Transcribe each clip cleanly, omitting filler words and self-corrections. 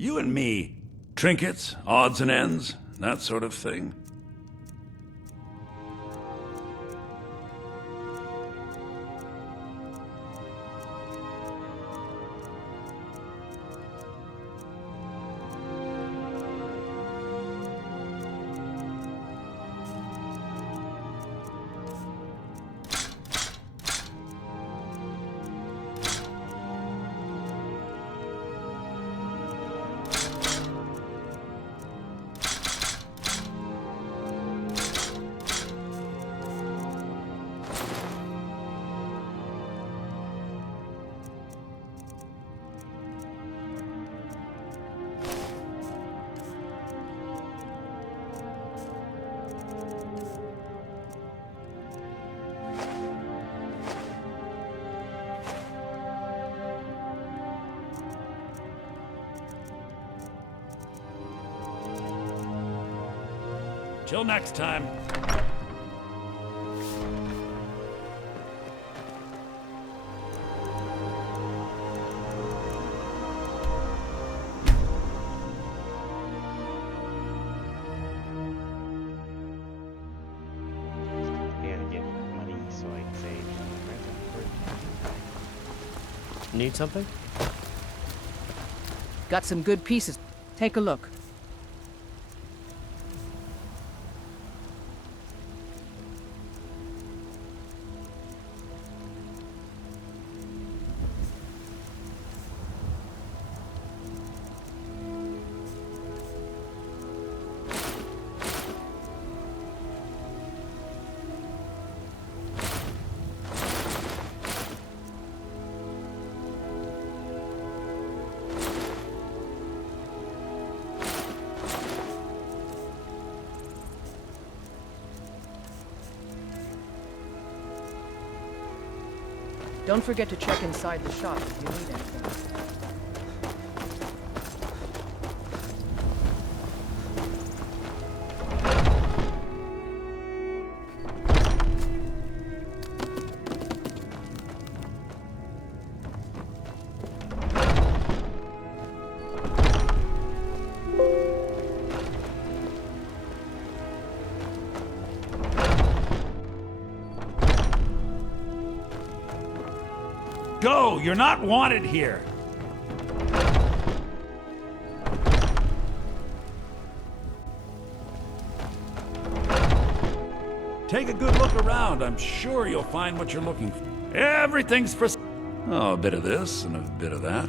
You and me. Trinkets, odds and ends, that sort of thing. Till next time. Need something? Got some good pieces. Take a look. Don't forget to check inside the shop if you need anything. Go! You're not wanted here! Take a good look around. I'm sure you'll find what you're looking for. Everything's for... Oh, a bit of this and a bit of that.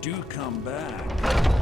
Do come back.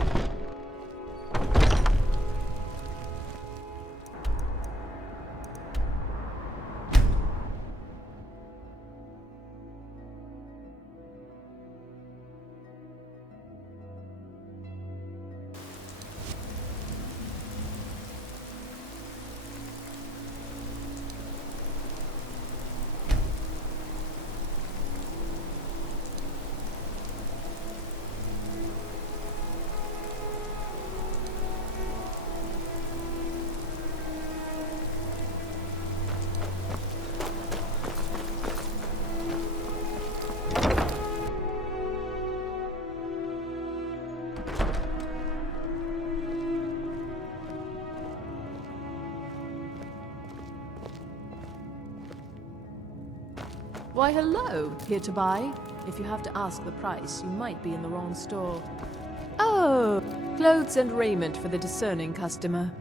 Why, hello. Here to buy? If you have to ask the price, you might be in the wrong store. Oh, clothes and raiment for the discerning customer.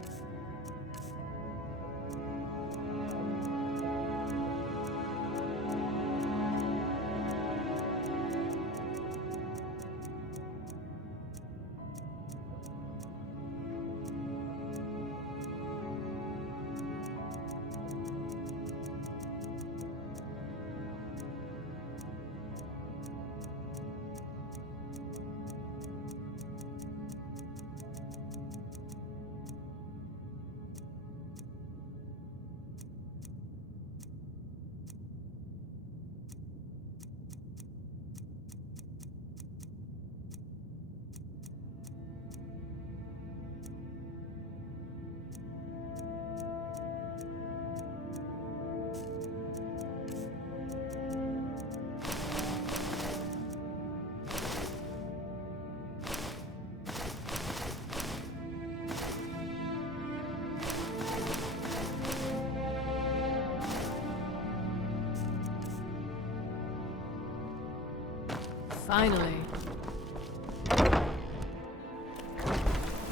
Finally.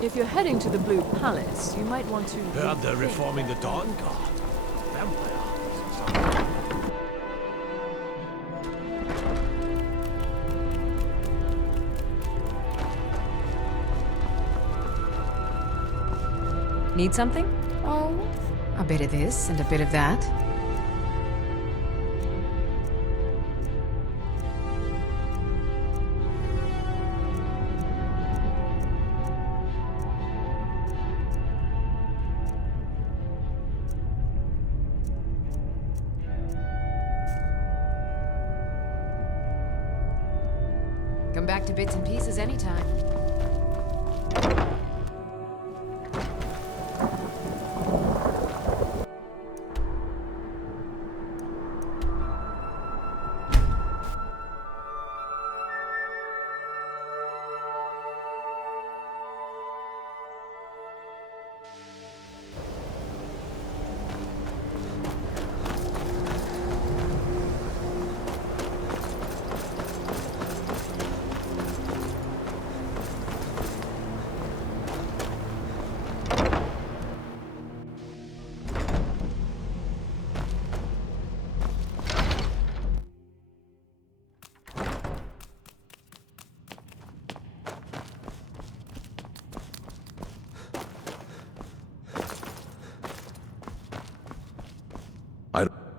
If you're heading to the Blue Palace, you might want to... Heard they're reforming the Dawn Guard. Vampire. Need something? Oh, a bit of this and a bit of that. Come back to bits and pieces anytime.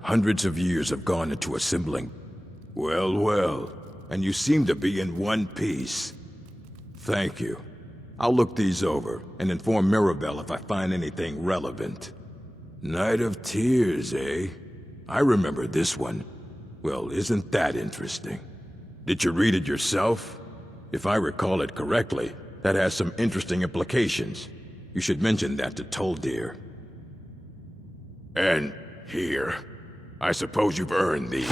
Hundreds of years have gone into assembling. Well, well, and you seem to be in one piece. Thank you. I'll look these over and inform Mirabelle if I find anything relevant. Night of Tears, eh? I remember this one. Well, isn't that interesting? Did you read it yourself? If I recall it correctly, that has some interesting implications. You should mention that to Toldir. And here. I suppose you've earned these.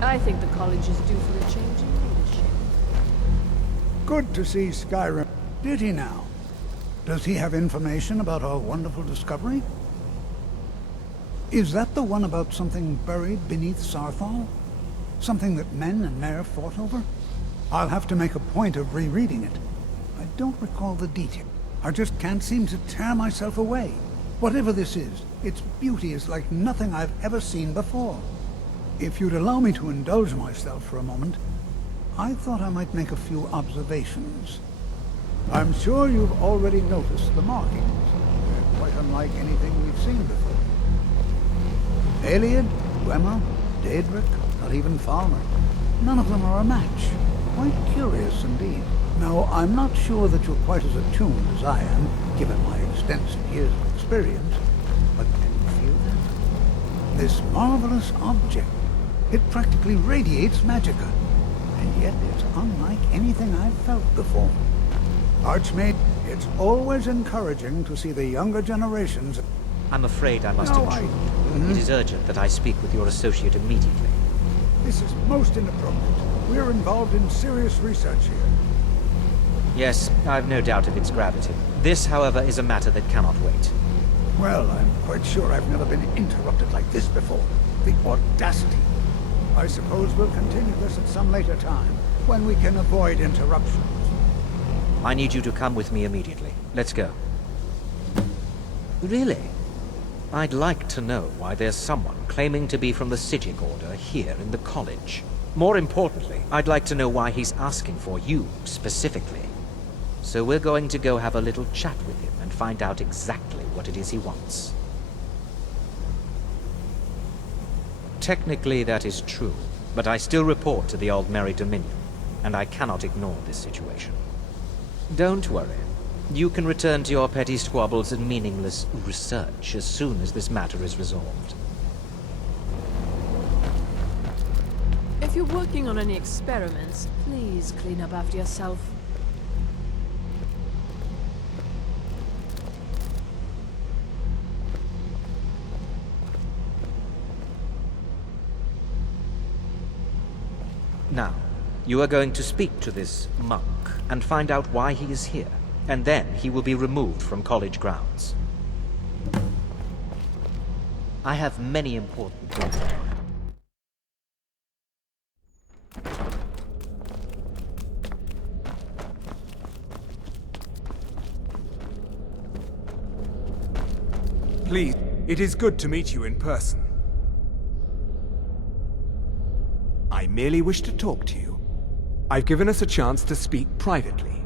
I think the college is due for a change in leadership. Good to see Skyrim. Did he now? Does he have information about our wonderful discovery? Is that the one about something buried beneath Saarthal? Something that men and Mare fought over? I'll have to make a point of rereading it. I don't recall the detail. I just can't seem to tear myself away. Whatever this is, its beauty is like nothing I've ever seen before. If you'd allow me to indulge myself for a moment, I thought I might make a few observations. I'm sure you've already noticed the markings. They're quite unlike anything we've seen before. Ayleid, Dwemer, Daedric, not even Falmer. None of them are a match. Quite curious indeed. Now, I'm not sure that you're quite as attuned as I am, given my extensive years of experience, but can you feel that? This marvelous object, it practically radiates magicka. And yet it's unlike anything I've felt before. Archmage, it's always encouraging to see the younger generations... I'm afraid I must intrude. It is urgent that I speak with your associate immediately. This is most inappropriate. We're involved in serious research here. Yes, I've no doubt of its gravity. This, however, is a matter that cannot wait. Well, I'm quite sure I've never been interrupted like this before. The audacity. I suppose we'll continue this at some later time, when we can avoid interruptions. I need you to come with me immediately. Let's go. Really? I'd like to know why there's someone claiming to be from the Psijic Order here in the college. More importantly, I'd like to know why he's asking for you, specifically. So we're going to go have a little chat with him and find out exactly what it is he wants. Technically, that is true, but I still report to the Aldmeri Dominion, and I cannot ignore this situation. Don't worry. You can return to your petty squabbles and meaningless research as soon as this matter is resolved. If you're working on any experiments, please clean up after yourself. Now, you are going to speak to this monk and find out why he is here, and then he will be removed from college grounds. I have many important things. Please, it is good to meet you in person. I merely wish to talk to you. I've given us a chance to speak privately,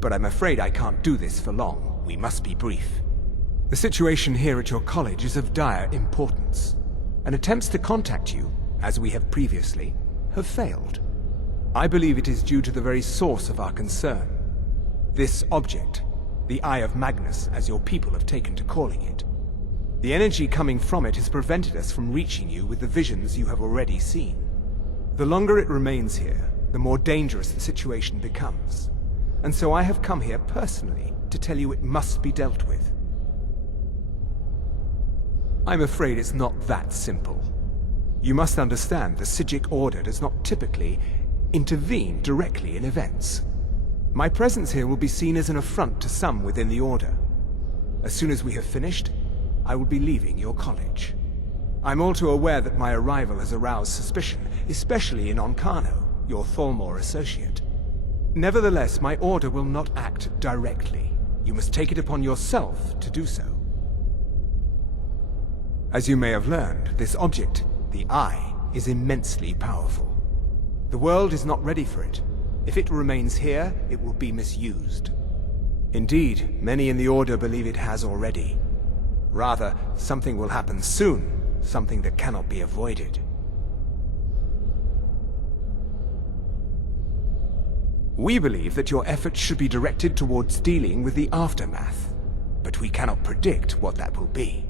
but I'm afraid I can't do this for long. We must be brief. The situation here at your college is of dire importance, and attempts to contact you, as we have previously, have failed. I believe it is due to the very source of our concern. This object, the Eye of Magnus, as your people have taken to calling it. The energy coming from it has prevented us from reaching you with the visions you have already seen. The longer it remains here, the more dangerous the situation becomes. And so I have come here personally to tell you it must be dealt with. I'm afraid it's not that simple. You must understand the Psijic Order does not typically intervene directly in events. My presence here will be seen as an affront to some within the Order. As soon as we have finished, I will be leaving your college. I'm all too aware that my arrival has aroused suspicion, especially in Onkano, your Thalmor associate. Nevertheless, my order will not act directly. You must take it upon yourself to do so. As you may have learned, this object, the Eye, is immensely powerful. The world is not ready for it. If it remains here, it will be misused. Indeed, many in the Order believe it has already. Rather, something will happen soon. Something that cannot be avoided. We believe that your efforts should be directed towards dealing with the aftermath, but we cannot predict what that will be.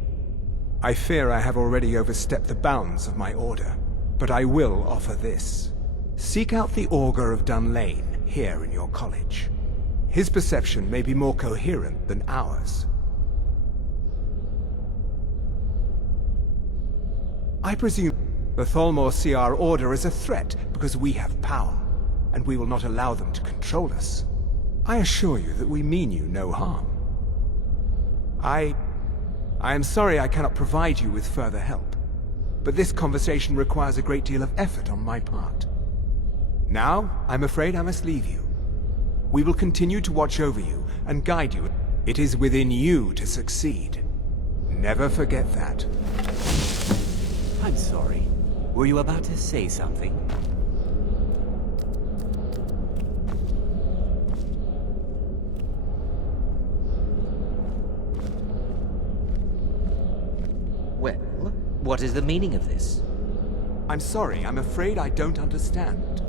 I fear I have already overstepped the bounds of my order, but I will offer this. Seek out the Augur of Dunlane here in your college. His perception may be more coherent than ours. I presume the Thalmor see our order as a threat because we have power, and we will not allow them to control us. I assure you that we mean you no harm. I am sorry I cannot provide you with further help, but this conversation requires a great deal of effort on my part. Now, I'm afraid I must leave you. We will continue to watch over you and guide you. It is within you to succeed. Never forget that. I'm sorry. Were you about to say something? Well, what is the meaning of this? I'm sorry, I'm afraid I don't understand.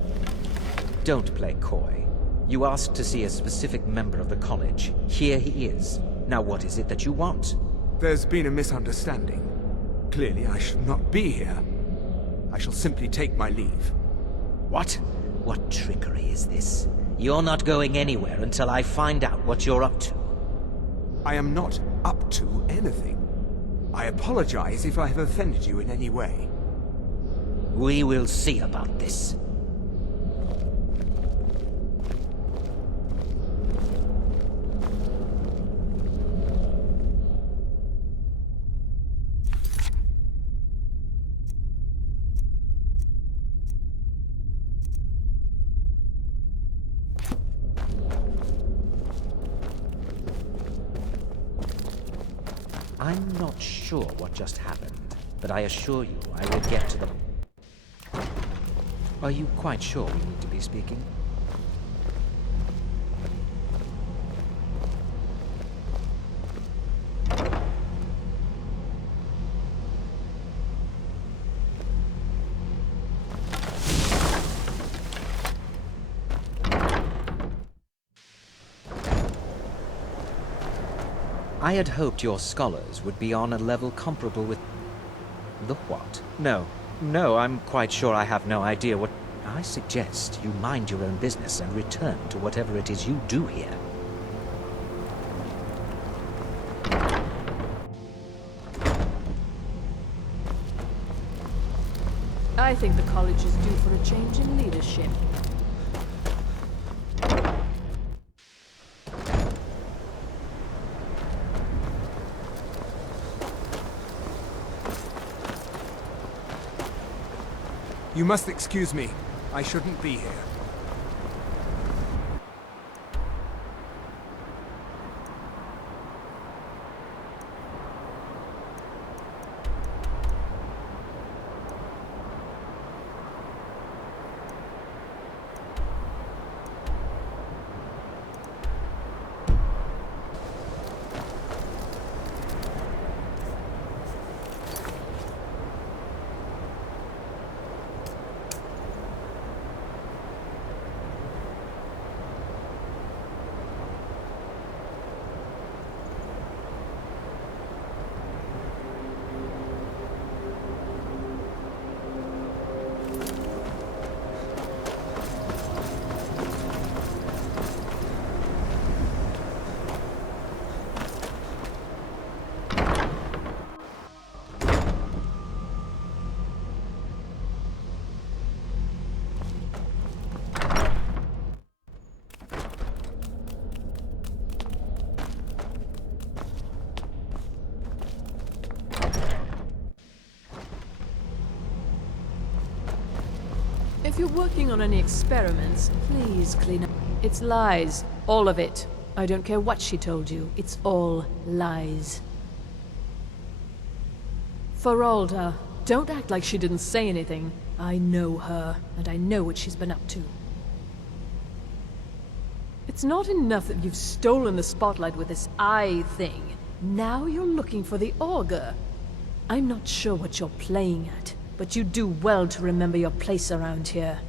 Don't play coy. You asked to see a specific member of the college. Here he is. Now what is it that you want? There's been a misunderstanding. Clearly, I should not be here. I shall simply take my leave. What? What trickery is this? You're not going anywhere until I find out what you're up to. I am not up to anything. I apologize if I have offended you in any way. We will see about this. I'm not sure what just happened, but I assure you I will get to the... Are you quite sure we need to be speaking? I had hoped your scholars would be on a level comparable with... The what? No, I'm quite sure I have no idea what... I suggest you mind your own business and return to whatever it is you do here. I think the college is due for a change in leadership. You must excuse me. I shouldn't be here. If you're working on any experiments, please clean up. It's lies. All of it. I don't care what she told you. It's all lies. Feralda, don't act like she didn't say anything. I know her, and I know what she's been up to. It's not enough that you've stolen the spotlight with this eye thing. Now you're looking for the auger. I'm not sure what you're playing at, but you do well to remember your place around here.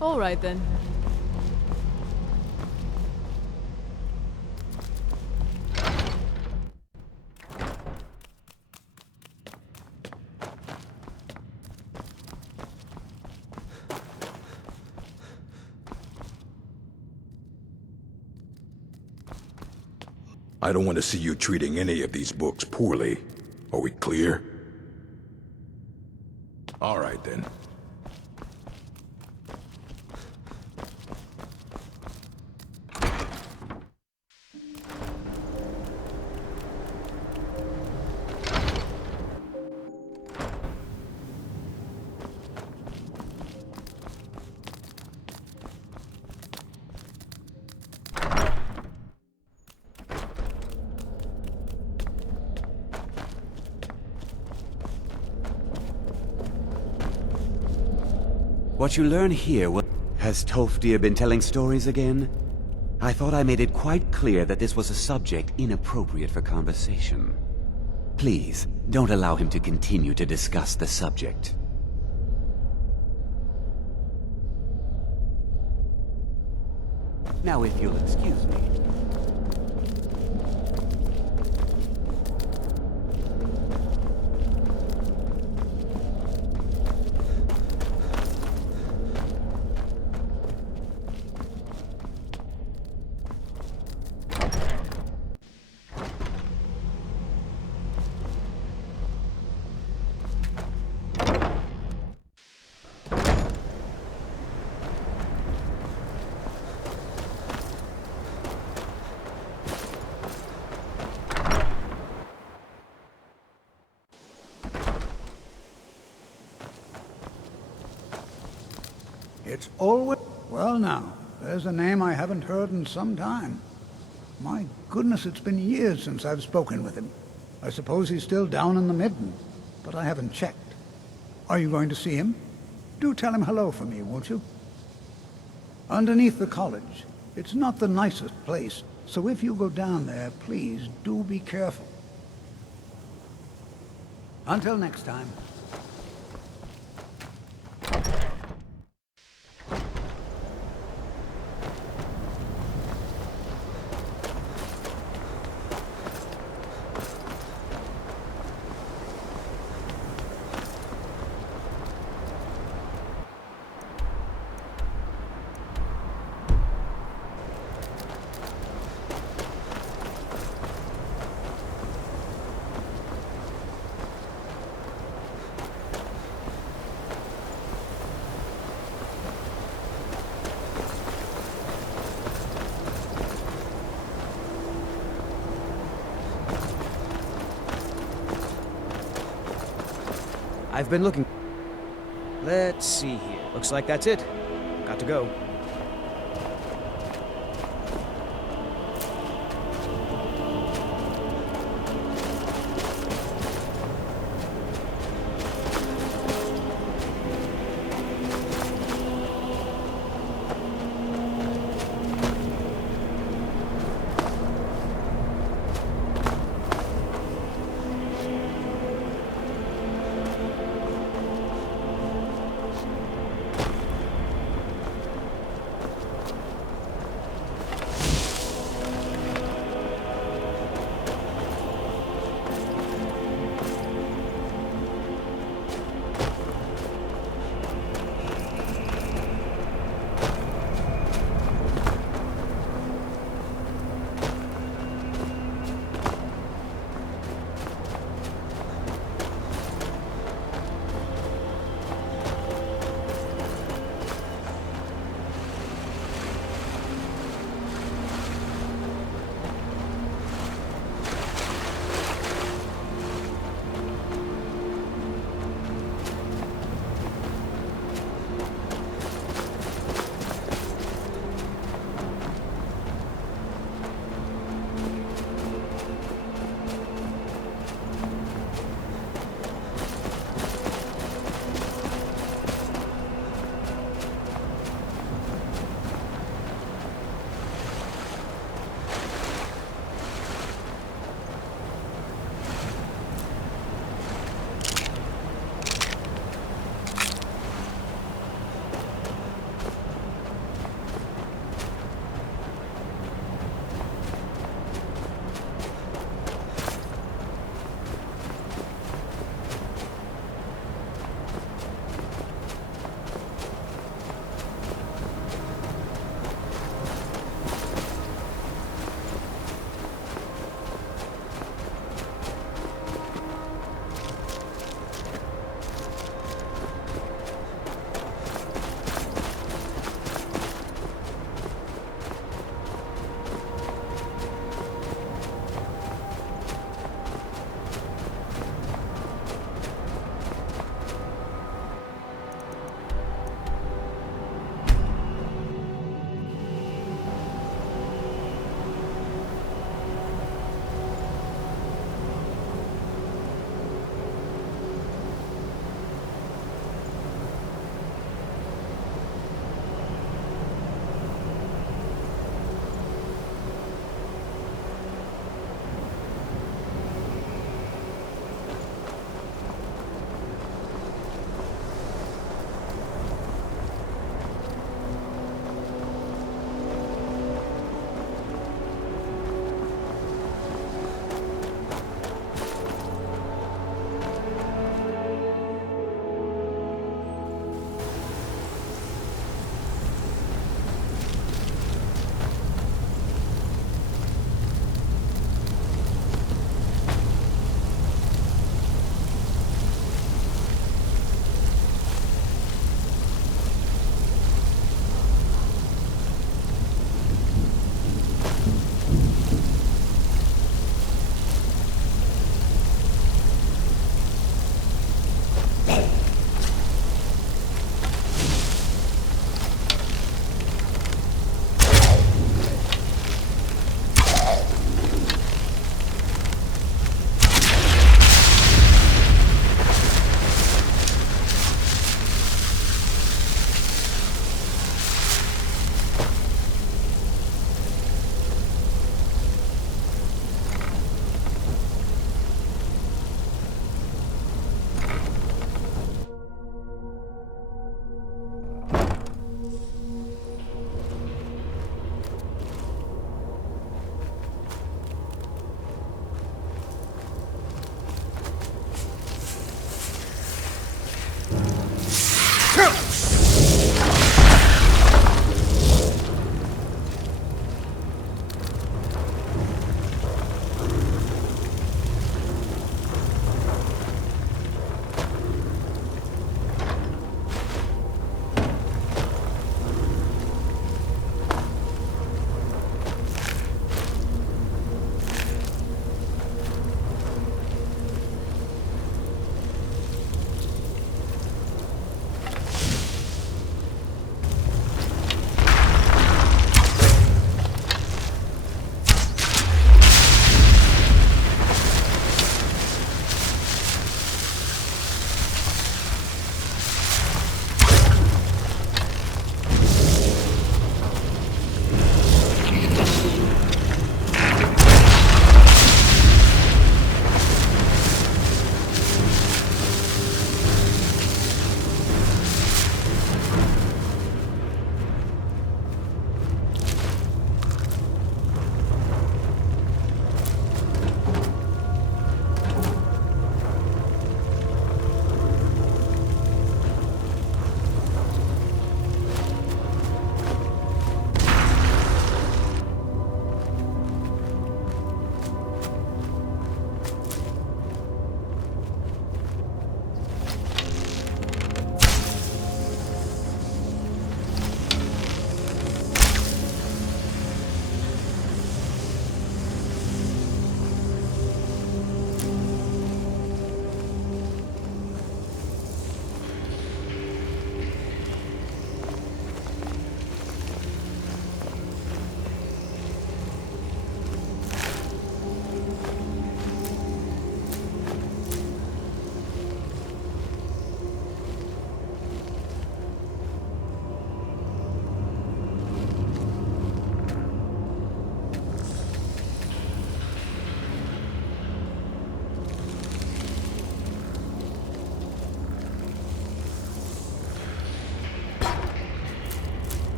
All right, then. I don't want to see you treating any of these books poorly. Are we clear? All right, then. What you learn here will... Has Tolfdir been telling stories again? I thought I made it quite clear that this was a subject inappropriate for conversation. Please, don't allow him to continue to discuss the subject. Now, if you'll excuse me. It's always... Well now, there's a name I haven't heard in some time. My goodness, it's been years since I've spoken with him. I suppose he's still down in the Midden, but I haven't checked. Are you going to see him? Do tell him hello for me, won't you? Underneath the college. It's not the nicest place, so if you go down there, please do be careful. Until next time. I've been looking... Let's see here. Looks like that's it. Got to go.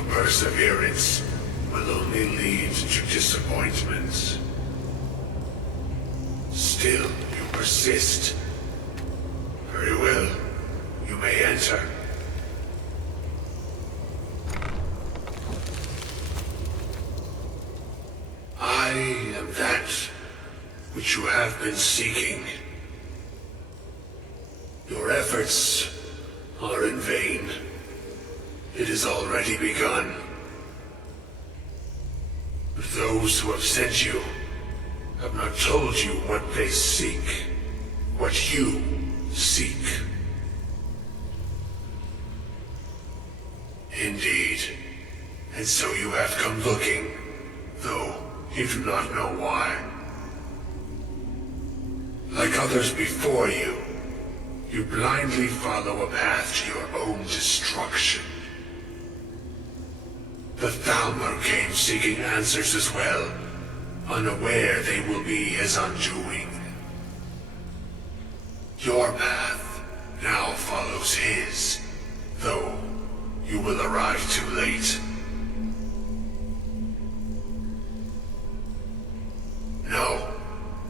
Your perseverance will only lead to disappointments. Still, you persist. Very well. You may enter. I am that which you have been seeking. Your efforts are in vain. It has already begun. But those who have sent you have not told you what they seek, what you seek. Indeed. And so you have come looking, though you do not know why. Like others before you, you blindly follow a path to your own destruction. The Thalmor came seeking answers as well, unaware they will be his undoing. Your path now follows his, though you will arrive too late. No,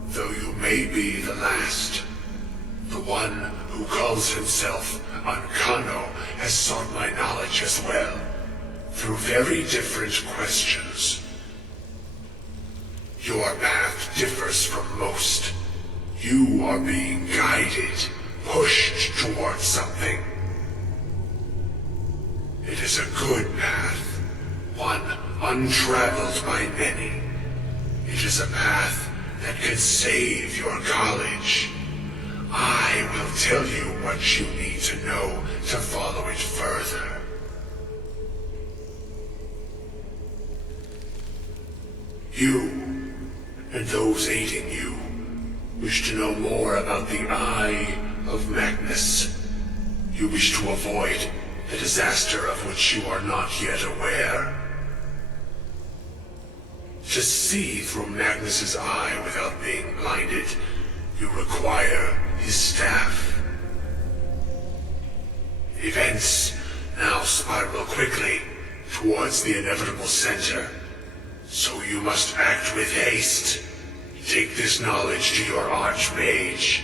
though you may be the last, the one who calls himself Ancano has sought my knowledge as well, through very different questions. Your path differs from most. You are being guided, pushed towards something. It is a good path, one untraveled by many. It is a path that could save your college. I will tell you what you need to know to follow it further. You, and those aiding you, wish to know more about the Eye of Magnus. You wish to avoid the disaster of which you are not yet aware. To see through Magnus's eye without being blinded, you require his staff. Events now spiral quickly towards the inevitable center, so you must act with haste. Take this knowledge to your Archmage.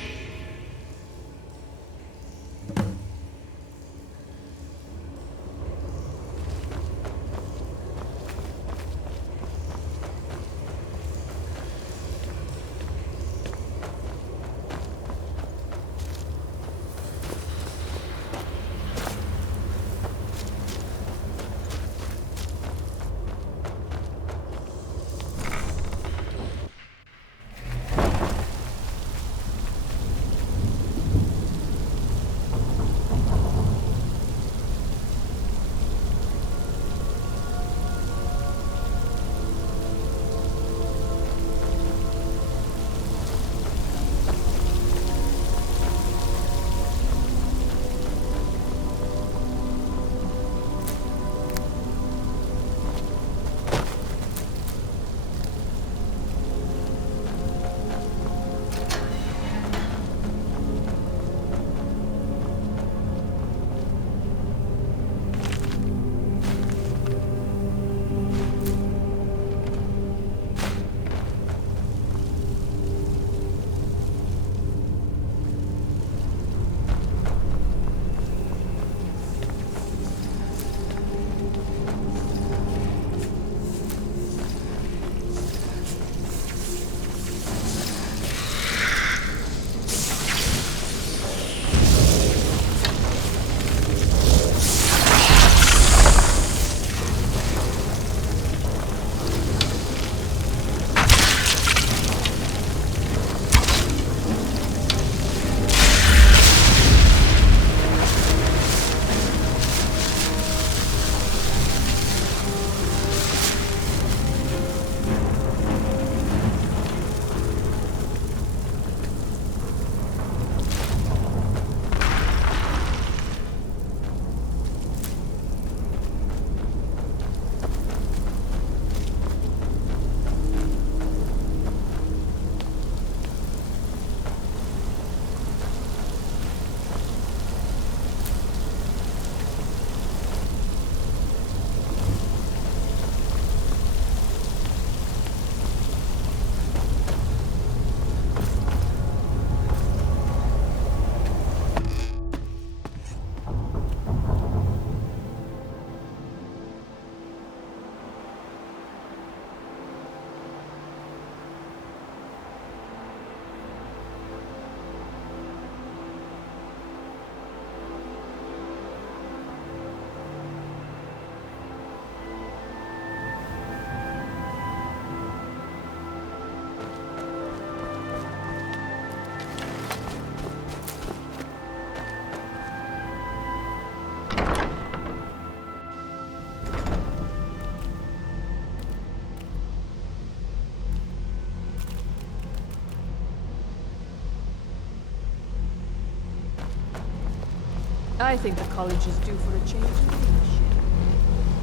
I think the college is due for a change in leadership.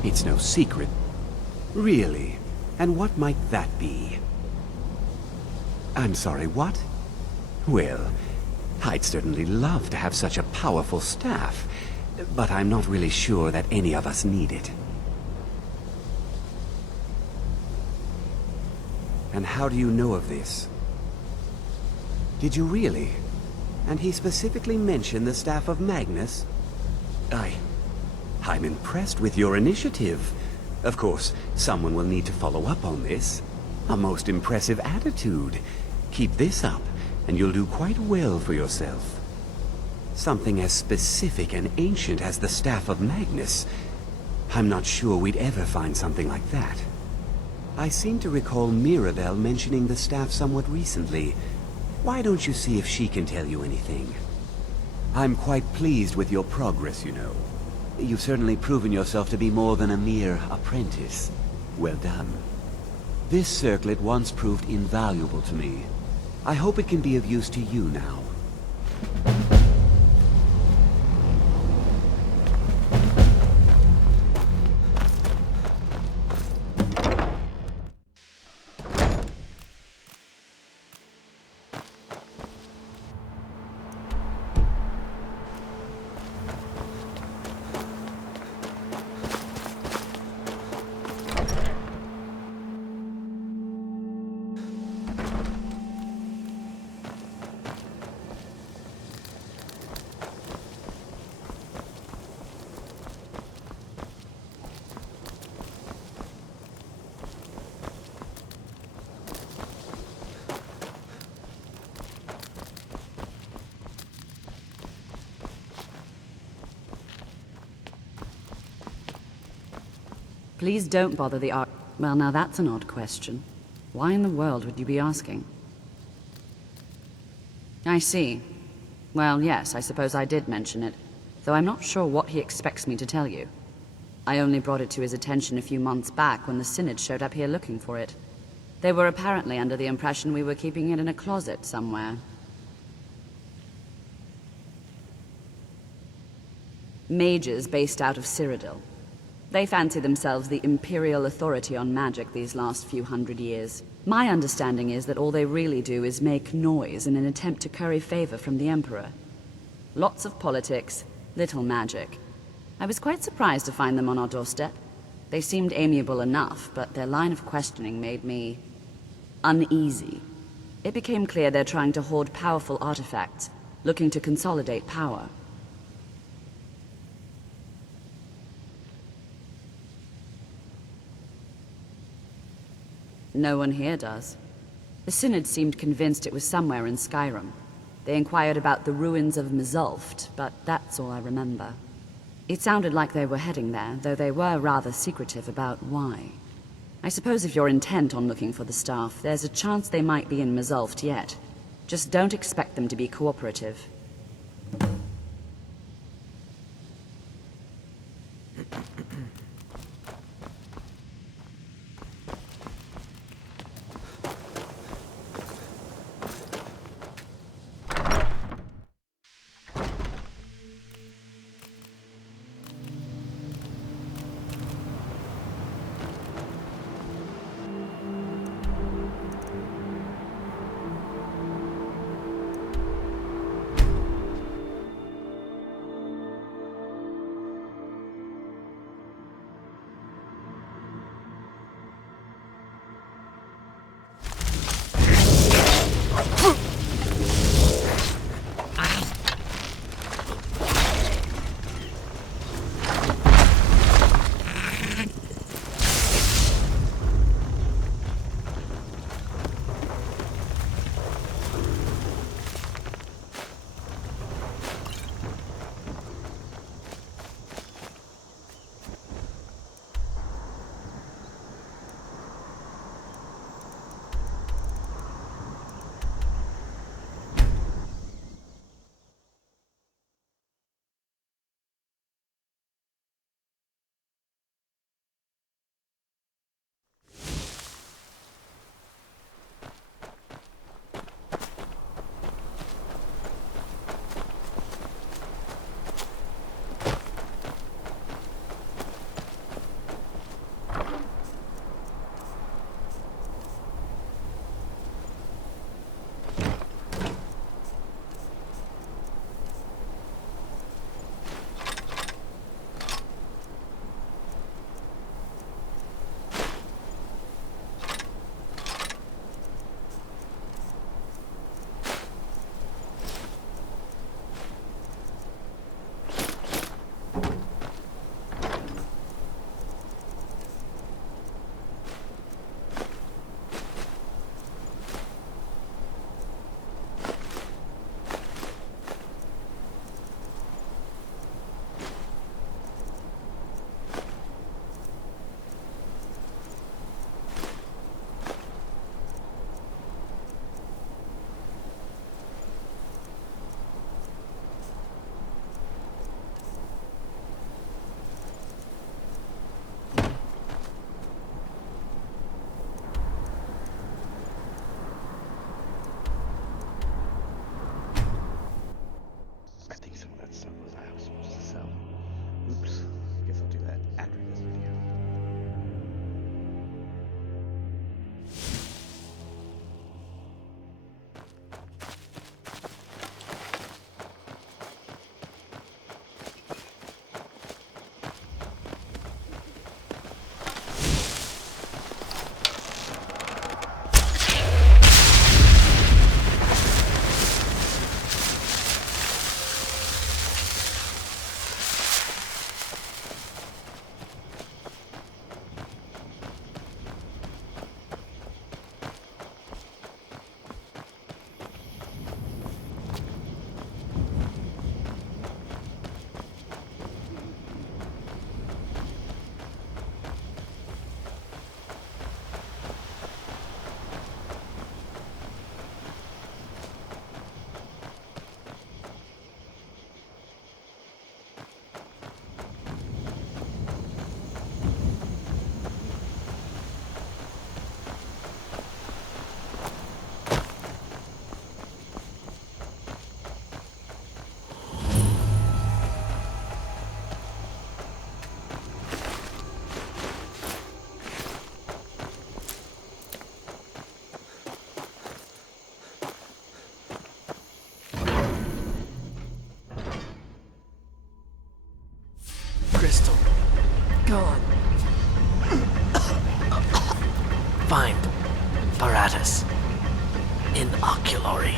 It's no secret. Really? And what might that be? I'm sorry, what? Well, I'd certainly love to have such a powerful staff, but I'm not really sure that any of us need it. And how do you know of this? Did you really? And he specifically mentioned the staff of Magnus? I'm impressed with your initiative. Of course, someone will need to follow up on this. A most impressive attitude. Keep this up, and you'll do quite well for yourself. Something as specific and ancient as the staff of Magnus. I'm not sure we'd ever find something like that. I seem to recall Mirabelle mentioning the staff somewhat recently. Why don't you see if she can tell you anything? I'm quite pleased with your progress, you know. You've certainly proven yourself to be more than a mere apprentice. Well done. This circlet once proved invaluable to me. I hope it can be of use to you now. Please don't bother the Arch... Well, now that's an odd question. Why in the world would you be asking? I see. Well, yes, I suppose I did mention it, though I'm not sure what he expects me to tell you. I only brought it to his attention a few months back when the Synod showed up here looking for it. They were apparently under the impression we were keeping it in a closet somewhere. Mages based out of Cyrodiil. They fancy themselves the imperial authority on magic these last few hundred years. My understanding is that all they really do is make noise in an attempt to curry favor from the Emperor. Lots of politics, little magic. I was quite surprised to find them on our doorstep. They seemed amiable enough, but their line of questioning made me uneasy. It became clear they're trying to hoard powerful artifacts, looking to consolidate power. No one here does. The Synod seemed convinced it was somewhere in Skyrim. They inquired about the ruins of Mzulft, but that's all I remember. It sounded like they were heading there, though they were rather secretive about why. I suppose if you're intent on looking for the staff, there's a chance they might be in Mzulft yet. Just don't expect them to be cooperative. Find Paratus in Oculory.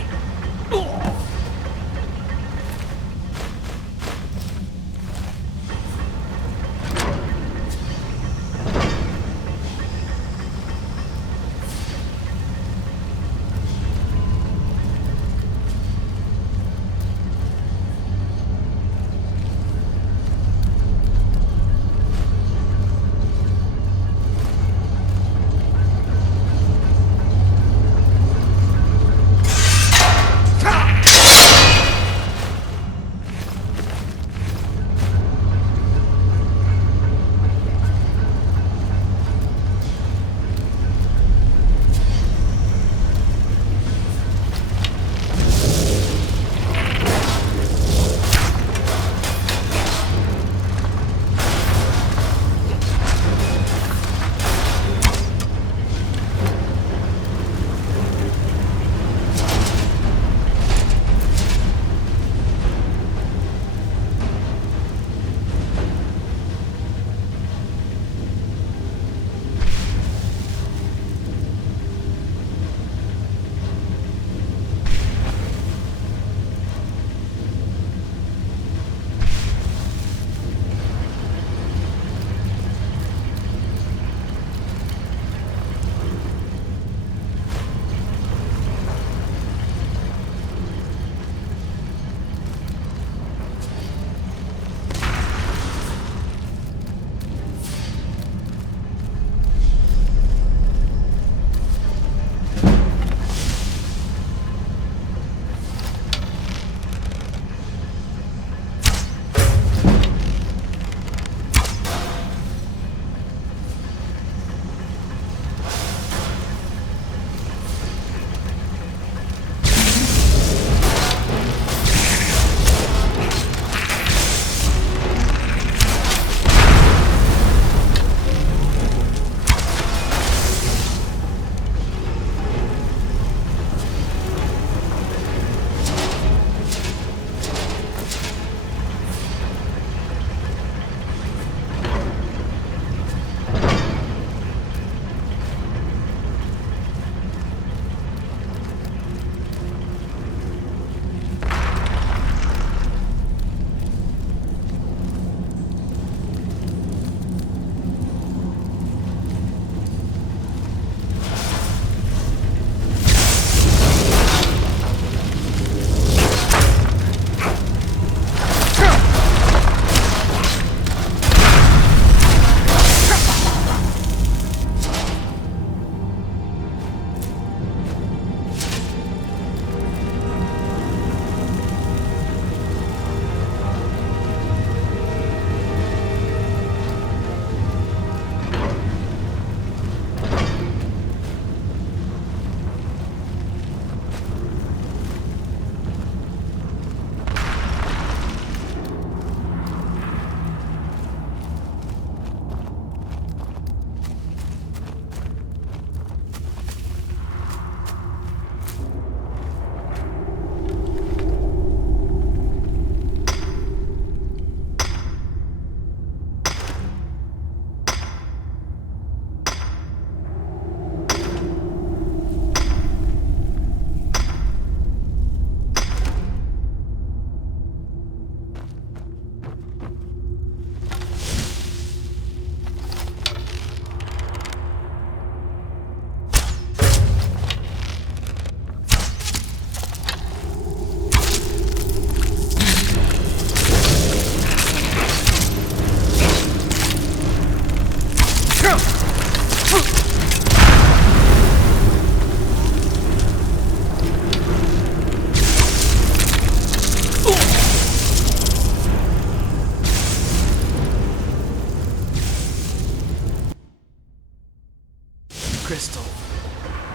Crystal.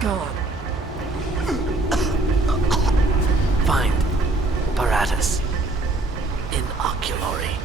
Gone. Find Paratus in Oculory.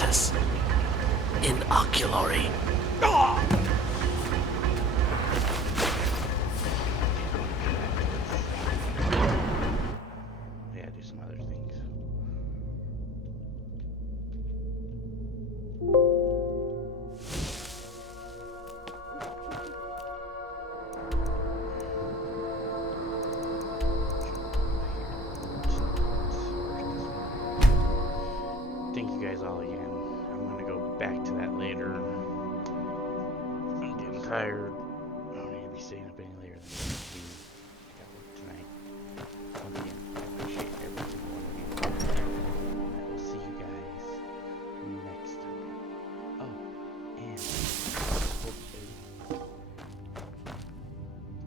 apparatus. Inoculary. Yeah, do some other things. Thank you guys all again. I'm gonna go back to that later. I'm getting tired. I don't need to be staying up any later than I need to be. I got work tonight. Once again, I appreciate every single one of you. I will see you guys next time. Oh, and hopefully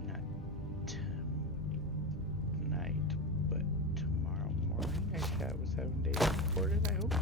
not tonight, but tomorrow morning I was having days recorded, I hope.